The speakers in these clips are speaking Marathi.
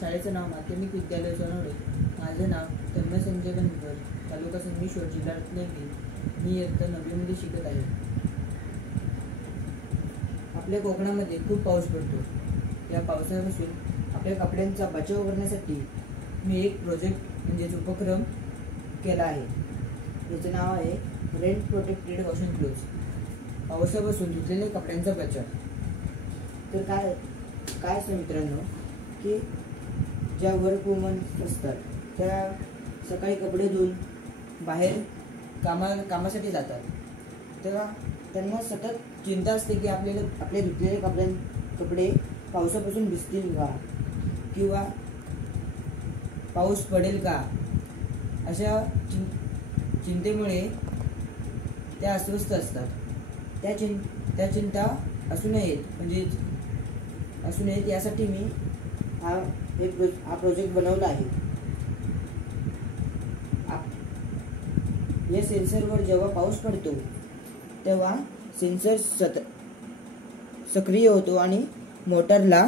शाळेचं नाव माध्यमिक विद्यालय सोनवडे. माझे नाव तन्मय संजय बनकर, तालुका संगमेश्वर, जिल्हा रत्नागिरी. मी इयत्ता 9वी मध्ये शिकत आहे. आपल्या कोकणामध्ये खूप पाऊस पडतो. या पावसापासून आपल्या कपड्यांचा बचाव करण्यासाठी मी एक प्रोजेक्ट म्हणजेच उपक्रम केला आहे. याचे नाव आहे रेन प्रोटेक्टेड वॉशिंग क्लोथ्स. पावसापासून धुतलेल्या कपड्यांचा बचाव. तर काय असतं मित्रांनो, की ज्या वर्क वुमन असतात त्या सकाळी कपडे धुवून बाहेर कामासाठी जातात, तेव्हा त्यांना सतत चिंता असते की आपले धुतलेले कपडे पावसापासून भिजतील का, किंवा पाऊस पडेल का. अशा चिंतेमुळे त्या अस्वस्थ असतात. त्या चिंता असू नयेत यासाठी मी हा प्रोजेक्ट बनवला आहे. या सेन्सरवर जेव्हा पाऊस पडतो तेव्हा सेन्सर सक्रिय होतो आणि मोटरला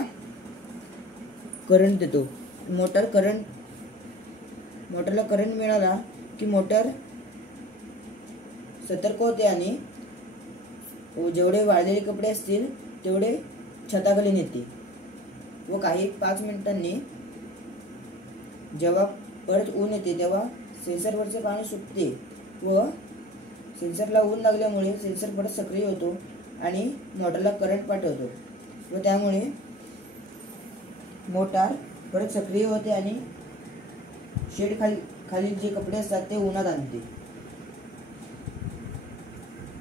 करंट देतो. मोटरला करंट मिळाला की मोटर सतर्क होते आणि जेवढे वाळलेले कपडे असतील तेवढे छताखाली नेते व काही 5 मिनिटांनी जेव्हा परत ऊन येते तेव्हा सेन्सरवरचे पाणी सुटते व सेन्सरला ऊन लागल्यामुळे सेन्सर परत सक्रिय होतो आणि मोटरला करंट पाठवतो व त्यामुळे मोटार परत सक्रिय होते आणि शेड खाली जे कपडे असतात ते उन्हात आणते.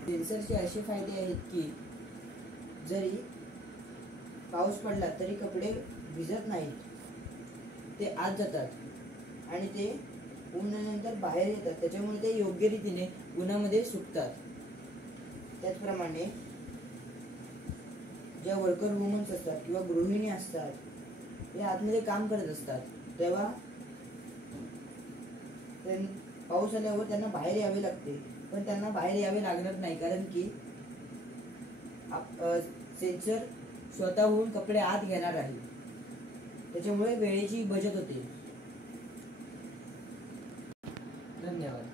सेन्सरचे असे फायदे आहेत की जरी पाऊस पडला तरी कपडे भिजत नाहीत, ते आत जातात आणि ते उन्हानंतर बाहेर येतात. त्याच्यामुळे ते योग्य रीतीने उन्हामध्ये सुकतात. त्याचप्रमाणे ज्या वर्कर वुमन्स असतात किंवा गृहिणी असतात, ते आतमध्ये काम करत असतात, तेव्हा पाऊस आल्यावर त्यांना बाहेर यावे लागते. पण त्यांना बाहेर यावे लागणार नाही, कारण की सेन्सर स्वतःहून कपडे आत घेणार आहे. त्याच्यामुळे वेळेची बचत होते. धन्यवाद.